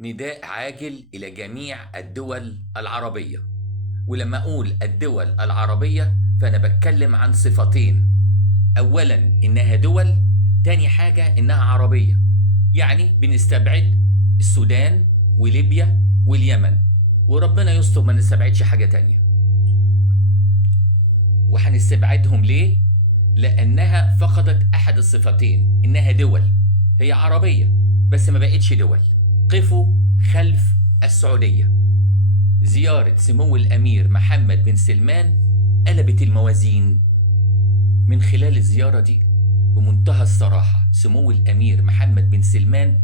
نداء عاجل إلى جميع الدول العربية. ولما أقول الدول العربية فأنا بتكلم عن صفتين: أولا إنها دول، تاني حاجة إنها عربية. يعني بنستبعد السودان وليبيا واليمن، وربنا يستر ما نستبعدش حاجة تانية. وهنستبعدهم ليه؟ لأنها فقدت أحد الصفتين، إنها دول. هي عربية بس ما بقتش دول. قفوا خلف السعودية. زيارة سمو الأمير محمد بن سلمان قلبت الموازين. من خلال الزيارة دي بمنتهى الصراحة سمو الأمير محمد بن سلمان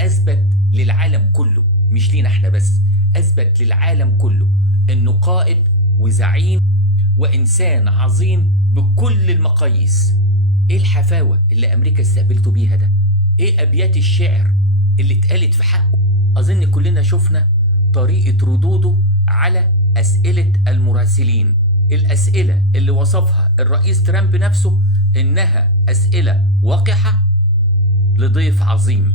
أثبت للعالم كله، مش لينا احنا بس، أثبت للعالم كله إنه قائد وزعيم وإنسان عظيم بكل المقاييس. إيه الحفاوة اللي أمريكا استقبلته بيها ده؟ إيه أبيات الشعر اللي اتقالت في حقه؟ أظن كلنا شفنا طريقة ردوده على أسئلة المراسلين، الأسئلة اللي وصفها الرئيس ترامب نفسه إنها أسئلة وقحة لضيف عظيم.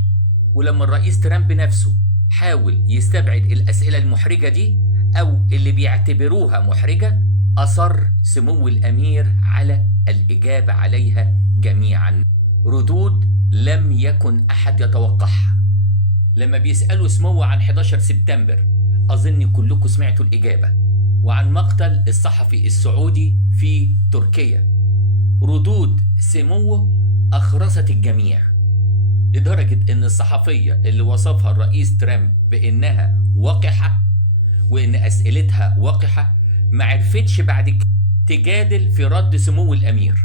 ولما الرئيس ترامب نفسه حاول يستبعد الأسئلة المحرجة دي أو اللي بيعتبروها محرجة، أصر سمو الأمير على الإجابة عليها جميعا. ردود لم يكن أحد يتوقعها. لما بيسألوا سمو عن 11 سبتمبر أظن كلكم سمعتوا الإجابة، وعن مقتل الصحفي السعودي في تركيا. ردود سمو أخرست الجميع، لدرجة إن الصحفية اللي وصفها الرئيس ترامب بإنها وقحة وإن أسئلتها وقحة ما عرفتش بعد كده تجادل في رد سمو الأمير.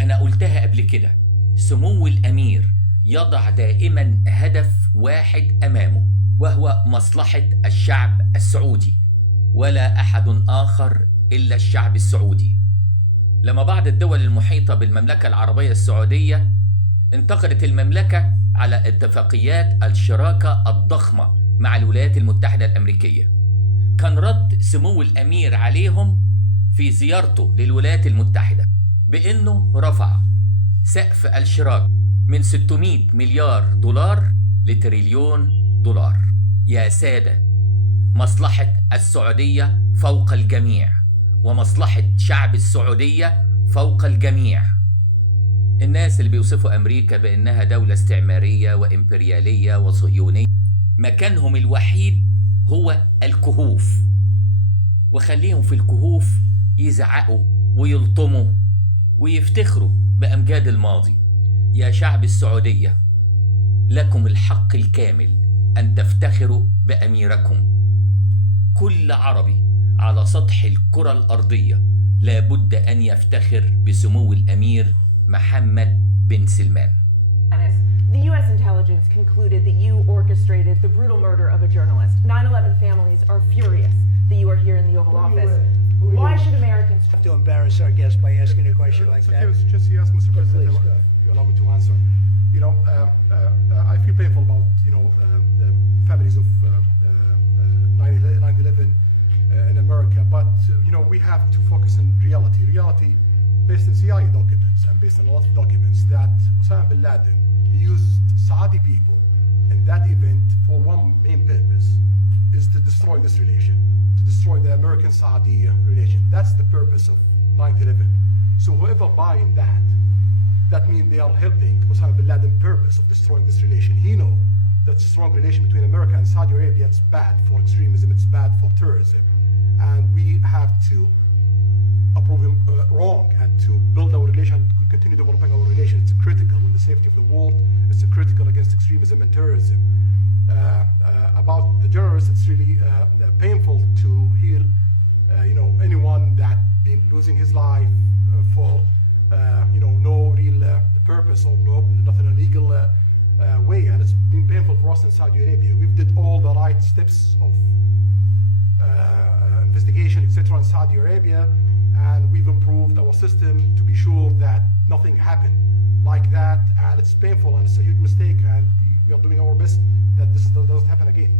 أنا قلتها قبل كده، سمو الأمير يضع دائما هدف واحد أمامه، وهو مصلحة الشعب السعودي، ولا أحد آخر إلا الشعب السعودي. لما بعض الدول المحيطة بالمملكة العربية السعودية انتقدت المملكة على اتفاقيات الشراكة الضخمة مع الولايات المتحدة الأمريكية، كان رد سمو الأمير عليهم في زيارته للولايات المتحدة بأنه رفع سقف الشراكة من 600 مليار دولار لتريليون دولار. يا سادة، مصلحة السعودية فوق الجميع، ومصلحة شعب السعودية فوق الجميع. الناس اللي بيوصفوا أمريكا بأنها دولة استعمارية وإمبريالية وصهيونية مكانهم الوحيد هو الكهوف، وخليهم في الكهوف يزعقوا ويلطموا ويفتخروا بأمجاد الماضي. يا شعب السعودية، لكم الحق الكامل أن تفتخروا بأميركم. كل عربي على سطح الكرة الأرضية لابد أن يفتخر بسمو الأمير محمد بن سلمان. The U.S. intelligence concluded that you orchestrated the brutal murder of a journalist. 9/11 families are furious that you are here in the Oval Office. Why should Americans have to embarrass our guest by asking a question like that? Just yes, Mr. President, you allow me to answer. You know, I feel painful about the families of 9/11 in America, but we have to focus on reality. Reality based on CIA documents and based on a lot of documents that Osama bin Laden used Saudi people in that event for one main purpose, is to destroy this relation, to destroy the American-Saudi relation. That's the purpose of 9/11. So whoever buying that means they are helping Osama bin Laden's purpose of destroying this relation. He knows that strong relation between America and Saudi Arabia, it's bad for extremism, it's bad for terrorism. And we have to approve him wrong and to build our relation, to continue developing our relation. It's critical in the safety of the world. It's critical against extremism and terrorism. About the journalists, it's really painful to hear, anyone that been losing his life for, no real purpose or nothing illegal way, and it's been painful for us in Saudi Arabia. We've did all the right steps of investigation, etc. in Saudi Arabia, and we've improved our system to be sure that nothing happened like that, and it's painful and it's a huge mistake, and we are doing our best that this doesn't happen again.